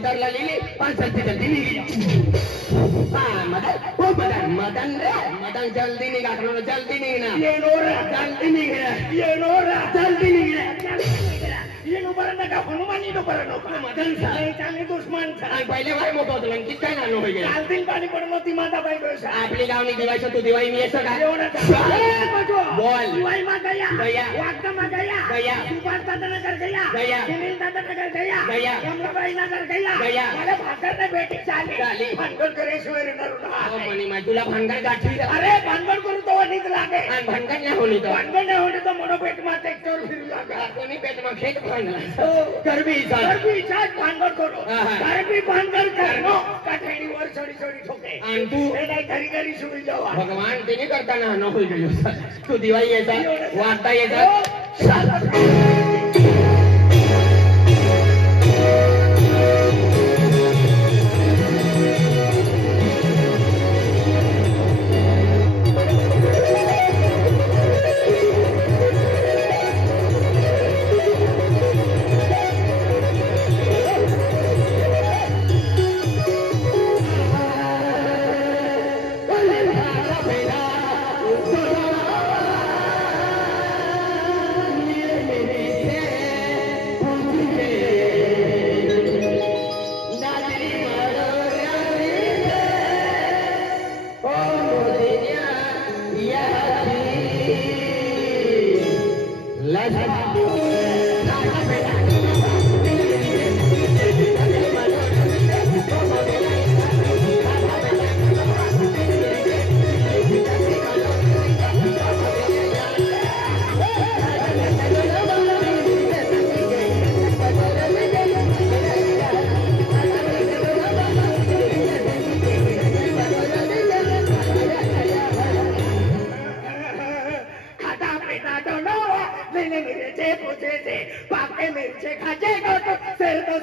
जोडीदारला लिहिली पण जल्दी जल्दी निघली मदन मदन रे मदन जल्दी निघा जल्दी निघना जल्दी निघना जल्दी निघना हनुमान मदन चाले दुश्मन पहिले भाई मोठं होतं किती काय नानो होई गेला चालतील पाणी पडलं ती माता बाई आपली गावनी दिवायचं तू दिवाळी मी येतं का बोल दिवाळी मा गया गया वागता मा गया गया सुभाष दादा नगर गया गया सुनील दादा नगर गया गया कमलाबाई नगर गया गया मला भाकर ने बेटी चाली भानगड करे शिवाय नरुणा मनी मा तुला भानगड गाठी अरे भानगड करू तो नीत लागे आणि भानगड नाही होली तो मोनो पेट मा ट्रॅक्टर फिरू लागा कोणी पेट मा खेत भांडला गरबी साथ भानगड करो गरबी भानगड करनो काठेडी वर छोडी छोडी ठोके आणि तू हे नाही घरी घरी सुई जावा भगवान तिने करताना न होई गेलो तू दिवाळी येता वाटता येता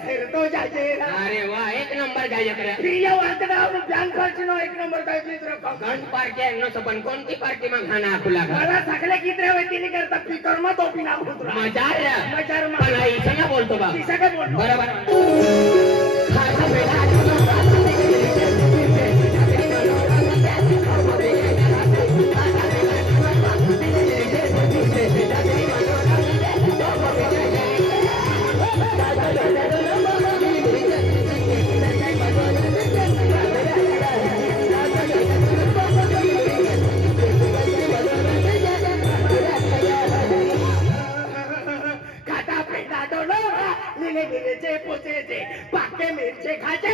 अरे वाह एक नंबर गायक एक नंबर पार्टी नो सपन कोणती पार्टी मग खाना खुला मला सगळे कितरे वतीने करता फिकर मत ओपिना मजार मला इथं ना बोलतो बा बरोबर पाके मिरचे खाचे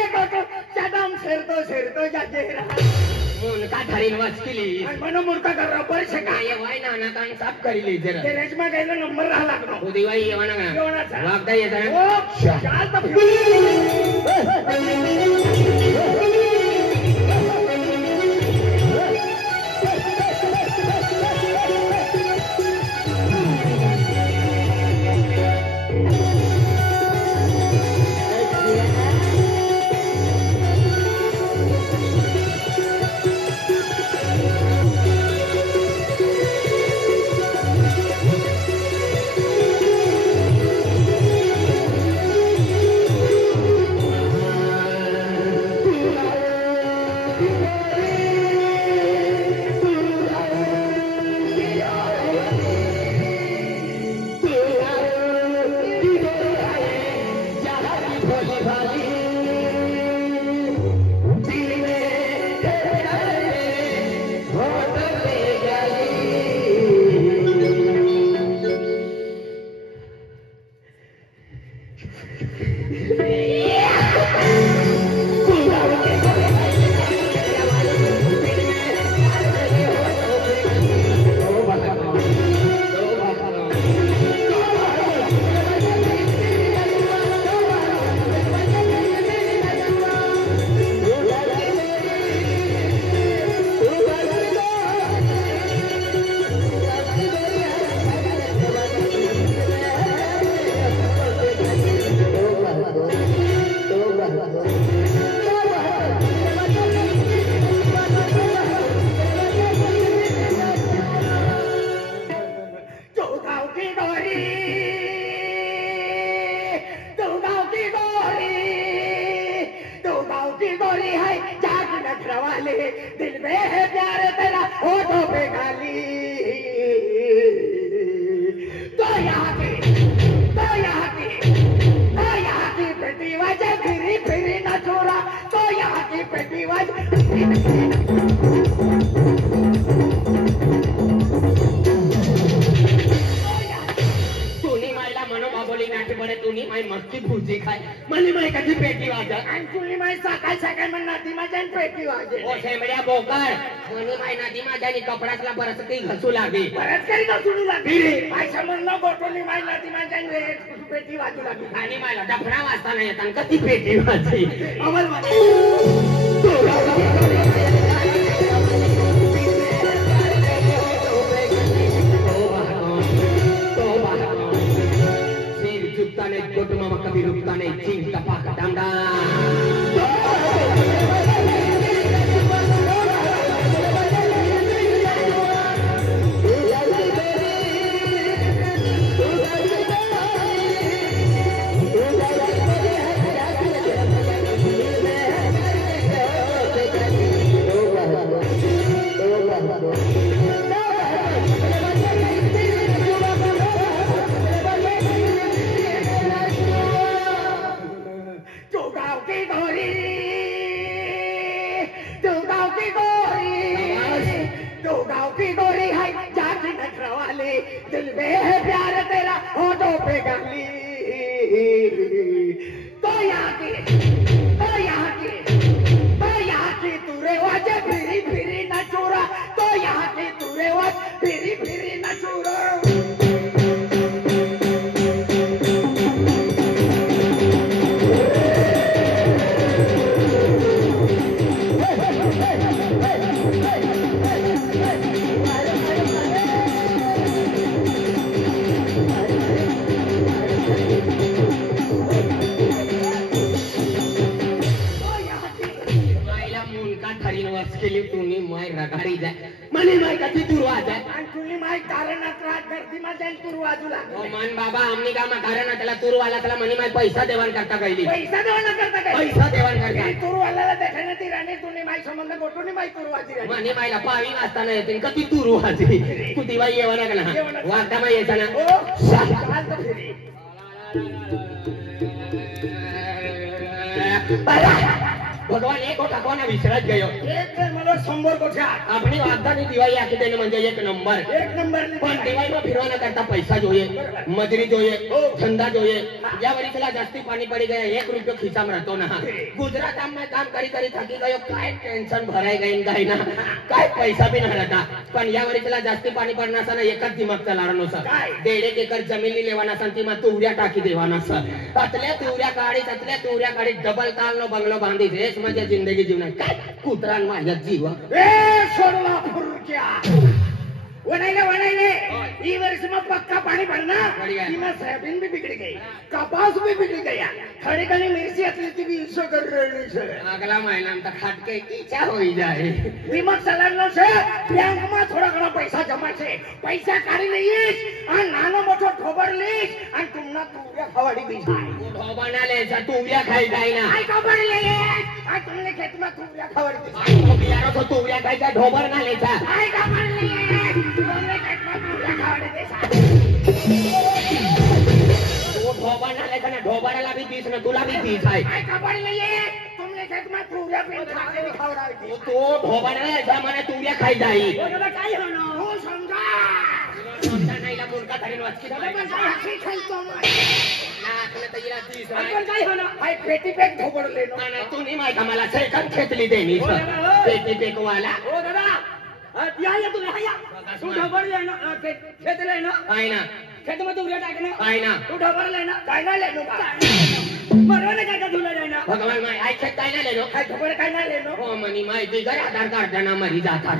सदम शेरतो जाते का धरीन वाचकिली म्हणून मूर्ख कर पैसे काय वाय ना कान साफ करीली जरा ते रेशमा गायला नंबर राहा लागलो दिवाळी येवाना का वागदा येता चाल तर वाले दिल में है प्यार तेरा होठों पे गाली तो यहाँ की पेटी वजह फिरी फिरी न छोड़ा तो यहाँ की पेटी मस्ती भुजी खाय मनी माय कधी पेटी वाजा आणि तुली माय सकाळ सकाळ मन नदी माझ्या पेटी वाजे ओ शेमड्या बोकार मनी माय नदी माझ्या आणि कपडातला बरस काही घसू लागे बरस काही घसू लागे रे माय समजलं गोटोली माय नदी माझ्या रे पेटी वाजू लागे आणि मला डफडा वाजता नाही येतात कधी पेटी वाजे अमल Mama kami rupane cinta pak danda. दिल में है प्यार तेरा होठों पे गाली तो यहाँ की तू रेवाज फिरी फिरी न चोरा तो यहाँ की तू रेवाज फिरी फिरी न चोरा मनी माय कधी तुरवाज आणि तुम्ही माय कारणात रात करती माझ्या तुरवाजू लागला ओ मन बाबा आम्ही का मा कारण त्याला तुरवाला त्याला मनी माय पैसा देवान करता कैली पैसा देवान करता तुरवाल्याला देखाने ती राणी तुम्ही माय संबंध गोटूनी माय तुरवाजी राणी मनी मायला पावी वाजता नाही येते कधी तुरवाजी तू दिवाळी येवा ना का वागदा माय यायचा ना ओ चाल तर फिरी भगवान एक गोठा कोणा विसरत गयो एक मला 100 गोठ्या आपली वागदानी दिवाळी आखी देणे म्हणजे एक नंबर पण दिवाळीમાં फिरवाना करता पैसा જોઈએ मजुरी જોઈએ धंधा જોઈએ या वर्षीला जास्ती पाणी पडी गया 1 रुपया खिसा में रहतो ना गुजरात में काम करी करी थकी गयो काय टेंशन भराय गईन काय ना काय पैसा भी ना रहता पण या वर्षीला जास्ती पाणी पडना सा ना एकच दिमाग चलाडनो सा 1.5 एकर जमीन लेवाना सांती मा तुवड्या टाकी देवाना सा ततल्या तुवड्या काढी डबल तालनो बंगलो बांधी दे माझ्या जिंदगी जीवनात काय कुत्रान माझ्या जीव ए सोडला फुरक्या वनाइले ई वर्ष में पक्का पानी पड़ना इमा सोयाबीन भी बिगड़ गई कपास भी बिगड़ गया खड़ी खड़ी मिर्ची अतली थी भी इसो कर रही छे अगला महीना में खाट के ईचा होई जाए दिमाग चलानो छे बैंक में थोड़ा घणो पैसा जमा छे पैसा काढी लईस आ नानो मोठो ठोबर लईस आ तुमना तुव्या खवाडी दी जाय ठोबना ले जा तुव्या खाई जाय ना आई खबर लईस आ तुमने खेत में तुव्या खवाडी दी आई तो बियारो तो तुव्या खाई जा ठोबर ना ले जा आई खबर लईस तुमने खेत में तुव्या खवाडी दी वो ठोबना ले जा ठोबराला भी 20 ना तुला भी 20 आहे आई खबर लईस तुमने खेत में तुव्या पिन खाके खवडावी दी तो ठोबना जा माने तुव्या खाई जाई ओला काय होनो हो समजा समजा नाहीला मुलगा धरीन वाचकी पण काय हकी खायतो नाकले तैरा 30 पण काय होनो हाय पेटी पेक ठोबडले नो ना तुम्ही माहिती मला सेकंड खेतली देनी पेटी पेक वाला ओ दादा या तुम्ही या तू ठोबडले ना खेतले ना काय ना खेत में तुव्या टाकना काय ना तू ठोबडले ना काय ना लेनो मरवाने काय का धुला लेना भगवान माय आई खेत काय ना लेनो काय ठोबड काय ना लेनो ओ मनी माय ती घर आधार कार्ड ना मरी जाता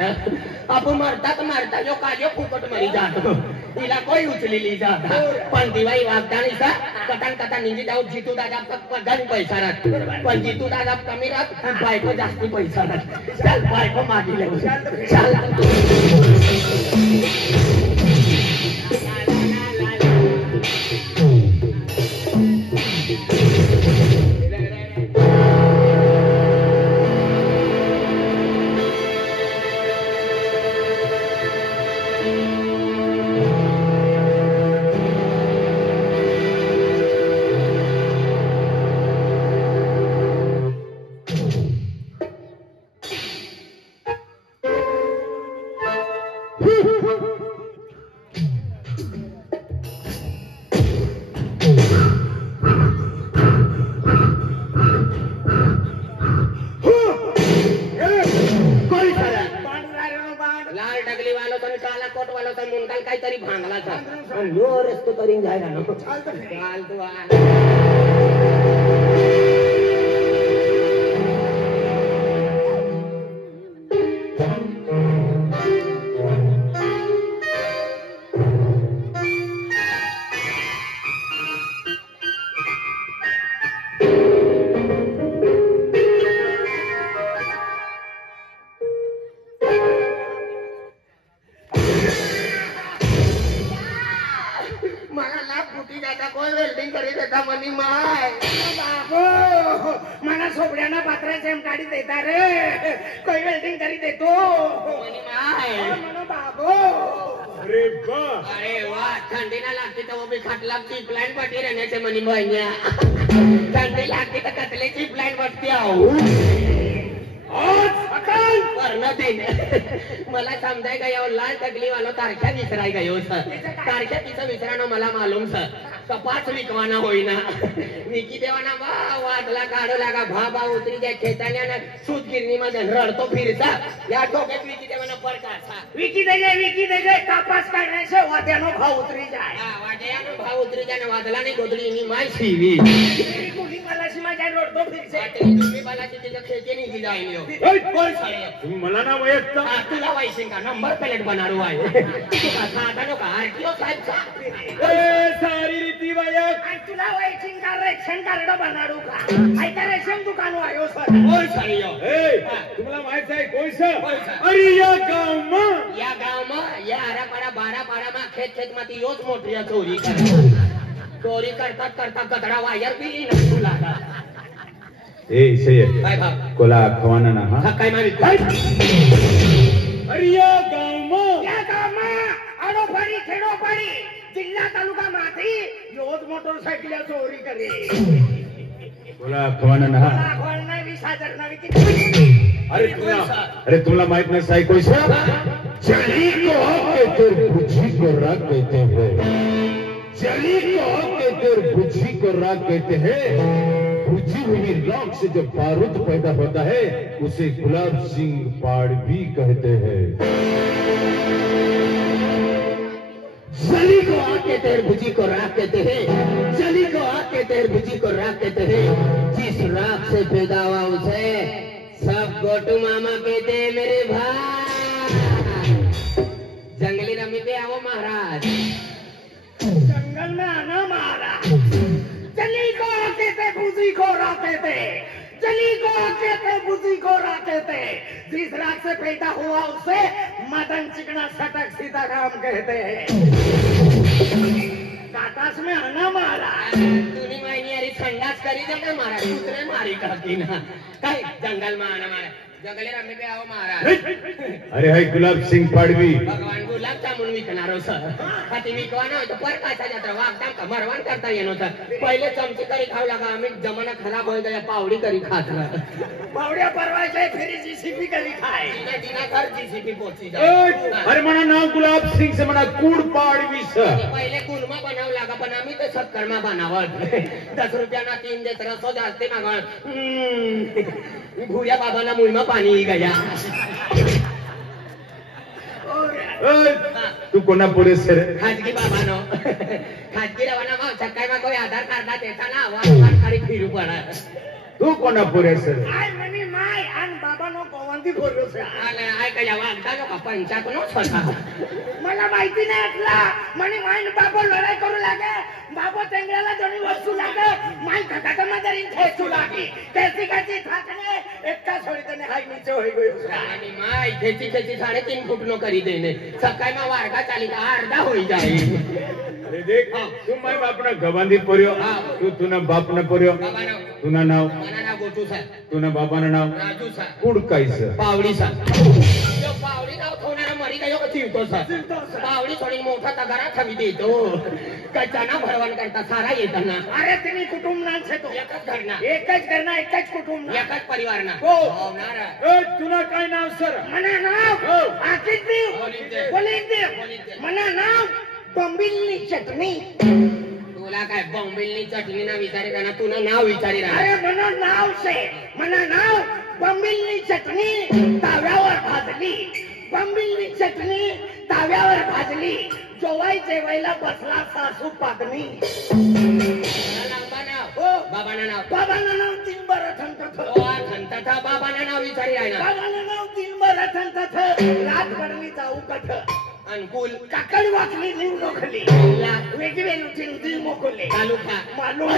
आपण मरता जो काजो फुकट मरी जातो तिला कोई उचलेली जाता पण दिवाळी वागतानी सा कटन निंजी जाऊ जीतू दादा पगार पैसा राहत पण जीतू दादा कमी राहत बायको जास्ती पैसा राहत चल बायको मागी ले चल नो रस्तो करीन जायला नको चालतो मला सोबड्याना पात्राचे गाडी देता रे कोई वेल्डिंग करी देतो बाबो अरे वा थंडीला लागते तर उभी खाटला प्लॅन पाठी राहण्याचे म्हणी बहिण्या थंडी लागते तर कतलेची प्लॅन वाटते मला समजाय का यो लाल तकली वालो तारख्या विसराय का यो सर तारख्या तिचं विसरानो मला मालूम सर कपाच विकवाना होईना विकी देवाना वादला काढू लागा भा उतरी त्या खेताण्यानं सूत गिरणी मध्ये रडतो फिरता या डोक्यात विकी देवाना परका विकी दे कापास काढण्याचे वाद्यानो भाव उतरी जाय वाद्यानो भाव उतरी जाय वादला नाही गोदली मी माय शिवी कुणी मला माझ्या रडतो फिरसे तुम्ही मला तिथे खेचे नाही जाईन कोण तुम्ही मला ना वयस्क तुला वयसिंग का नंबर प्लेट बनारू आहे साधा नो का आरटीओ साहेब सारी रीती वायक तुला वयसिंग का रेशन कार्ड बनारू का ऐका रेशन दुकान आयो सर कोण सरियो तुम्हाला माहित आहे कोण अरे या गाव या आरापाडा बारापाडा मा खेत मध्ये योच मोठी चोरी करतात गदडा वायर बिली ना तुला काय कोला खवाना ना हा काय माहित काय अरे या गाव आडोपाडी खेडोपाडी जिल्हा तालुका माथी योज मोटरसायकल चोरी करे कोला खवाना ना हा 20,000 नवी अरे तुला माहित नाही साई कोई चली को कहते बुझी को राग कहते हैं चली को कहते बुझी को राग कहते हैं बुझी हुई राख से जब बारूद पैदा होता है उसे गुलाब सिंह पाड़वी कहते हैं जली को आके तेर बुझी को राख कहते हैं जली को आके तेर बुझी को राख कहते हैं जिस राख से पैदा हुआ उसे सब गोटू मामा कहते हैं मेरे भाई जंगली रमी पे आओ महाराज जंगल में आना महाराज जली को आके ते बुझी को राखते थे जली को आके ते बुझी को राखते थे जिस राख से पैदा हुआ उसे मदन चिकना सटक सीधा काम कहते हैं काटास में आना मारा तूने मायनी अरे संडास करी दे ना मारा दूसरे मारी काकी ना काय जंगल में आना मारा जंगले रमी पे आओ महाराज अरे हाय गुलाब सिंह पाड़वी भगवान गुलाब जामुन विकणारो सर हाती विकवाना होतो पर काचा जात्रा वागदाम का मरवान करता येनो सर पहिले चमची करी खाऊ लागा आम्ही जमाना खराब होईल त्या पावडी करी खात पावड्या परवायचे फेरी जीसीपी करी खाय दिना घर जीसीपी पोची जाय अरे मना नाव गुलाब सिंह से मना कूड़ पाड़वी सर पहिले कुलमा बनाव लागा पण आम्ही तर सत्कर्मा बनावत 10 रुपयाना 3 देत रसो जास्ती मागण भूया बाबाला मुळमा पाणी गया तू कोणा पुढे सर खाजगी बाबानो खाजगी रवाना मग सकाळी मग कोई आधार कार्ड देता ना वाट खाली फिरू पडा तू कोणा पुढे सर आय मनी माय आणि बाबानो कोवंती बोललो सर आले आय का या वागदा का पंचायत नो छोटा मला माहिती नाही असला मनी माय बाबा लढाई करू लागे बाबा तेंगळ्याला दोन्ही वस्तू लागे माय घटाटा मदरीन खेचू लागे त्याची काची थाकणे एकटा सोडीतने हाय नीचे होई गयो आणि माय खेची 3.5 फूट नो करी देने सकाळी मा वारगा चाली का अर्धा होई जाई अरे देख तू माय बापना गवांधी पोरियो तू तुना बापना पोरियो तुना नाव मना नाव गोटू सर तुना बाबाना नाव राजू सर कुड काय सर पावडी सर जो पावडी नाव ठेवणारा मरी गयो का चिवतो सर पावडी थोडी मोठा तगारा ठेवी देतो कचाना भरवण करता सारा येताना अरे तुम्ही कुटुंब ना छे तो एकच घरना एकच कुटुंब एकच परिवार ना हो होणार तुला काय नाव सर मना नाव आकित बोलिंदे मना नाव बॉम्बिलनी चटणी तुला काय बॉम्बिलनी चटणी ना विचारे ना तुला नाव विचारी ना अरे मना नाव से मना नाव बॉम्बिलनी चटणी ताव्यावर भाजली बॉम्बिलनी चटणी ताव्यावर भाजली जोवाई जेवायला बसला सासू पागणी बाबाना नाव तीन बरं थंत बाबाना नाव विचारी आहे ना बाबाना नाव तीन बरं थंत रात पडली जाऊ कठ अनुकूल काकडी वाचली लिव लोखली वेगळी वेगळी मोकले तालुका मालूम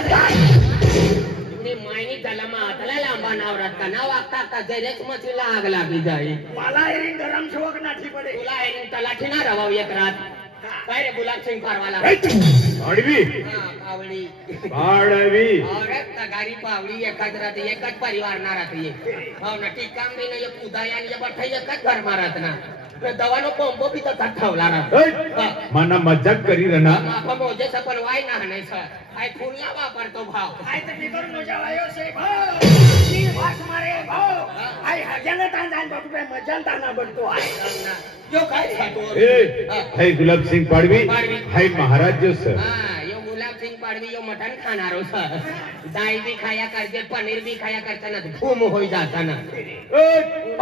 मायनी त्याला माताला लांबा नाव राहता नाव वागता जरेच मशीला आग लागली जाईल मला एरिंग गरम शोक नाठी पडे तुला एरिंग तलाठी ना रवाव एक रात काय रे गुलाब सिंग पारवाला पाडवी पावळी पाडवी औरत तगारी पावळी एकाच राहते एकच परिवार ना राहते हो ना ती काम नाही एक उदय आणि बठा एकच घर मारत ना दवानो पंपो बी तर ठेवला ना मना मजाक करी रना माफा मोजे सपन वाय ना नाही सर आय फुलला वापरतो भाव आय तर निकर मोजा वायो से भाव नी वास मारे भाव आय हजाने तांदान बटू पे मजान ताना बनतो आहे जो काय खातो ए हाय गुलाब सिंग पाडवी हाय महाराज जो सर हां यो गुलाब सिंग पाडवी यो मटन खानारो सर दाई भी खाया करते पनीर भी खाया करता ना घूम होई जाता ना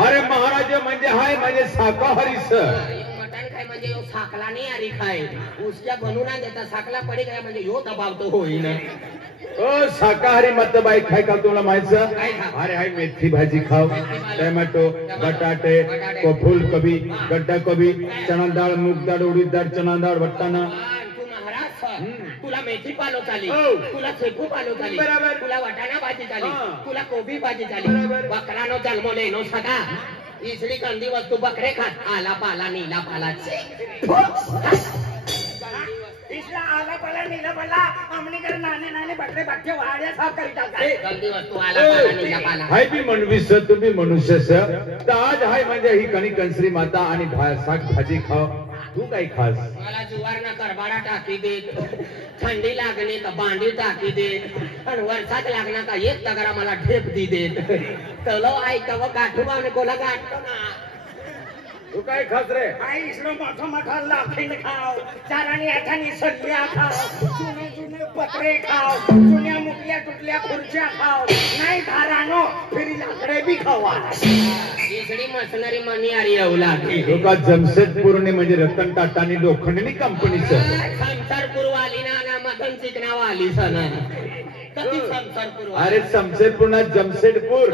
अरे महाराज म्हणजे हाय म्हणजे शाकाहारी सर मटन खाय म्हणजे यो साकला नाही आरी खाय उसक्या बनवून ना देता साकला पडी गया म्हणजे यो दबाव तो होई ना शाकाहारी मत बाई खाय का तुला माहिती अरे हाय मेथी भाजी खाओ टोमॅटो बटाटे फूलकोबी गड्डा कोबी चना डाळ मूग डाळ उडीद डाळ चना डाळ वटाणा तुला मेथी पालो चाली तुला शेपू पालो चाली तुला वाटाणा भाजी चाली तुला कोबी भाजी चाली बकरानो जन्मले नो सदा इसली गंदी वस्तू बकरे खात आला पाला नीला पाला इसला आला पाला नीला पाला हमनी कर नाने नाने बकरे बच्चे वाड्या साफ करी टाकते गंदी वस्तू आला पाला नीला पाला हाय बी मनवीस तुम्ही मनुष्य सर तर आज हाय म्हणजे ही कणी कंसरी माता आणि शाक भाजी खाओ तू काय खास मला जुवार ना करबाडा टाकी देत थंडी लागणे का बांडी टाकी देत आणि वर्षात लागणार का एक तगरा मला ढेप दी देत तलो आई तव गाठू आणि कोला गाठतो ना तू काय खास रे आई इसरो मोठा मोठा लाखीन खाव चारानी आठानी सडल्या खाव जुने जुने पत्रे खाव जुन्या मुकल्या तुटल्या खुर्च्या खाव नाही धारानो फिरी लाकडे बी खावा इसडी मशनरी मनी आरी येऊ लागली लोका जमशेदपूरने म्हणजे रतन टाटानी लोखंडनी कंपनीचं संसारपूर वाली ना मदन चिकना वाली सना कधी संसारपूर अरे शमशेदपूर ना जमशेदपूर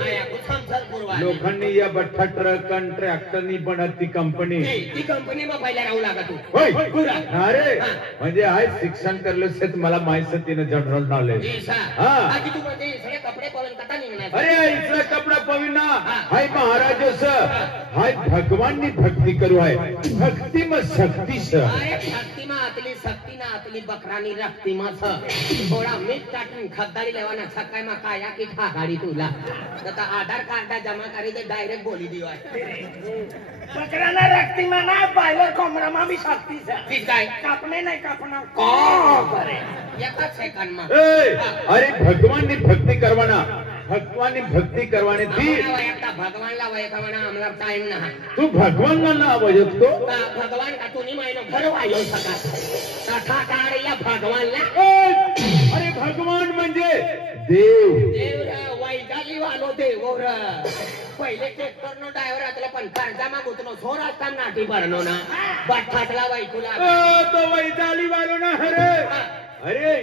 संसारपूर वाली लोखंडनी या बठ्ठा ट्रक आणि ट्रॅक्टरनी बनत ती कंपनी मग पहिल्या राहू लागा तू होय अरे म्हणजे हाय शिक्षण करलं शेत मला माहिती तिने जनरल नॉलेज तू म्हणजे इसले कपडे पवन कथा निघणार अरे इसला कपडा पविना हाय महाराज हाय भगवाननी भक्ती करू आहे भक्ती म शक्ती स अरे भक्ती मा आतली शक्ती ना आतली बकरानी रक्ती मा छ थोडा मीठ टाकून खद्दारी लेवाना सकाळ मा काया की ठागाडी तुला आता आधार कार्ड जमा करी ते डायरेक्ट बोली दिवाय बकराना रक्ती मा ना बायलर कोमरा मा भी शक्ती छ ठीक काय कापणे नाही कापणार को करे एका सेकंड मा अरे भगवाननी भक्ती करवाना भगवाननी भक्ती करवाने ती भगवानला वयकवाना आम्हाला टाइम ना तू भगवानला ना वयकतो भगवान का तुम्ही मायनो घर वायो सका तथा कार्य भगवानला अरे भगवान म्हणजे देव देव वैजाली वालो देव रे पहिले ट्रॅक्टर नो ड्रायव्हर आतला पण कर्जा मागुतनो सोर असता नाठी भरनो ना बठ्ठातला वैकुला तो वैजाली वालो ना अरे